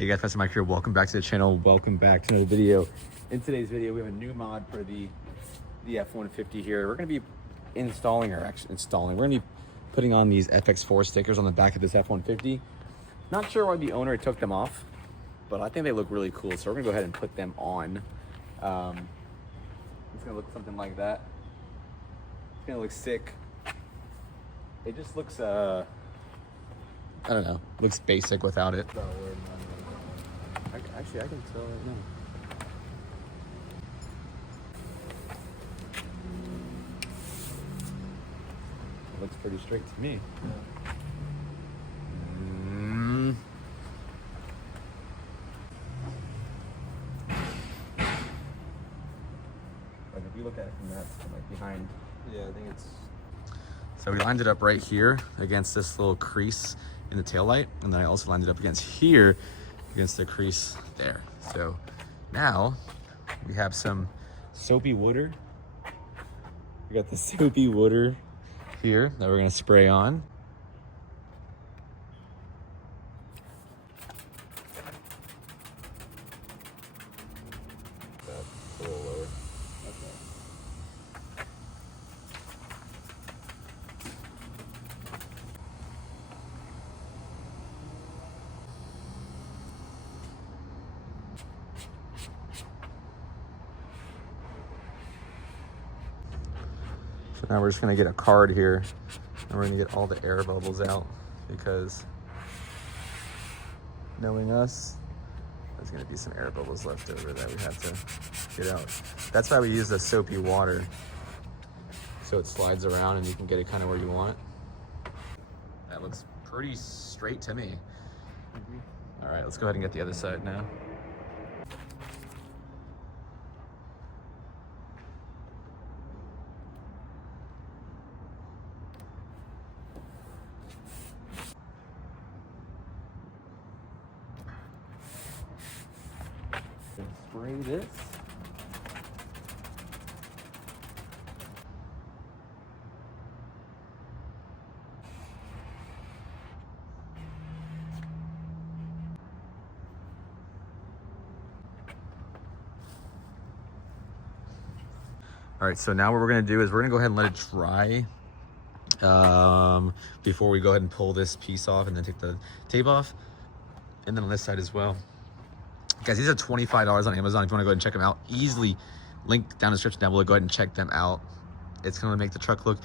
Hey guys, that's Mike here. Welcome back to the channel. Welcome back to another video. In today's video, we have a new mod for the F150 here. We're going to be installing, we're going to be putting on these FX4 stickers on the back of this F150. Not sure why the owner took them off, but I think they look really cool. So we're going to go ahead and put them on. It's going to look something like that. It's going to look sick. It just looks, I don't know, looks basic without it. Actually, I can tell right now. It looks pretty straight to me. Yeah. Like if you look at it from that, like behind. Yeah, I think it's. So we lined it up right here against this little crease in the taillight, and then I also lined it up against here against the crease there. So now we have some soapy water. We got the soapy water here that we're gonna spray on. That's a little lower. Okay. So now we're just gonna get a card here and we're gonna get all the air bubbles out, because knowing us, there's gonna be some air bubbles left over that we have to get out. That's why we use the soapy water, so it slides around and you can get it kind of where you want. That looks pretty straight to me. All right, let's go ahead and get the other side now. Spray this. All right, so now what we're gonna do is we're gonna go ahead and let it dry before we go ahead and pull this piece off and then take the tape off. And then on this side as well. Guys, these are $25 on Amazon if you want to go ahead and check them out. Easily link down in the description down below. Go ahead and check them out. It's going to make the truck look,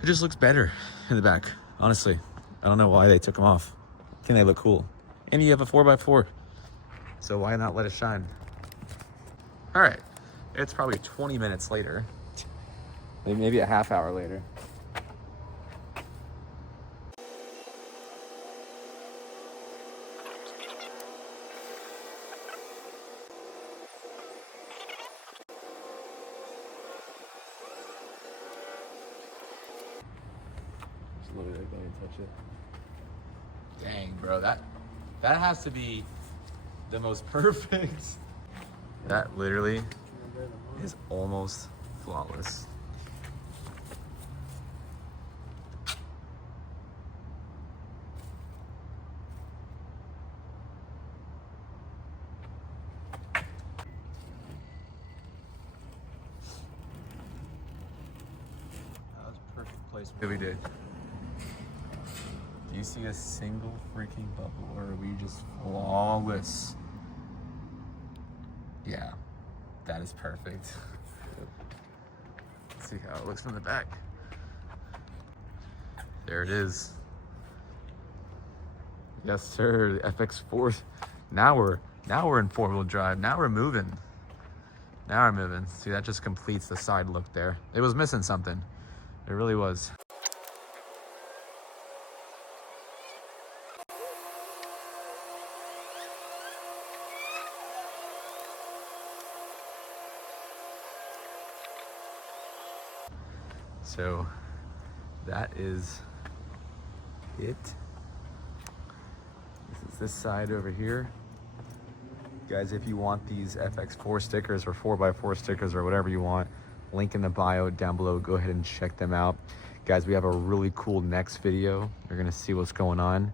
it just looks better in the back. Honestly, I don't know why they took them off. I think they look cool. And you have a 4x4. So why not let it shine? All right. It's probably 20 minutes later. Maybe a half hour later. Literally don't even touch it. Dang, bro, that has to be the most perfect. That literally is almost flawless. That was a perfect placement. Yeah, we did. Do you see a single freaking bubble, or are we just flawless? Yeah, that is perfect. Let's see how it looks from the back. There it is. Yes, sir, the FX4. Now we're in four-wheel drive. Now we're moving. Now we're moving. See, that just completes the side look there. It was missing something. It really was. So that is it. This is this side over here. Guys, if you want these FX4 stickers or 4x4 stickers or whatever you want, link in the bio down below. Go ahead and check them out. Guys, we have a really cool next video. You're gonna see what's going on.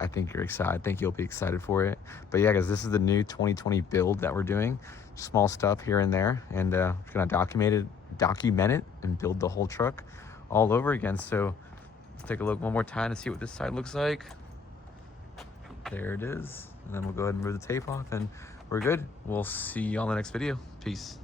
I think you're excited. I think you'll be excited for it. But yeah, guys, this is the new 2020 build that we're doing. Small stuff here and there, and we're gonna document it and build the whole truck all over again. So let's take a look one more time to see what this side looks like. There it is. And then we'll go ahead and remove the tape off and we're good. We'll see you on the next video. Peace.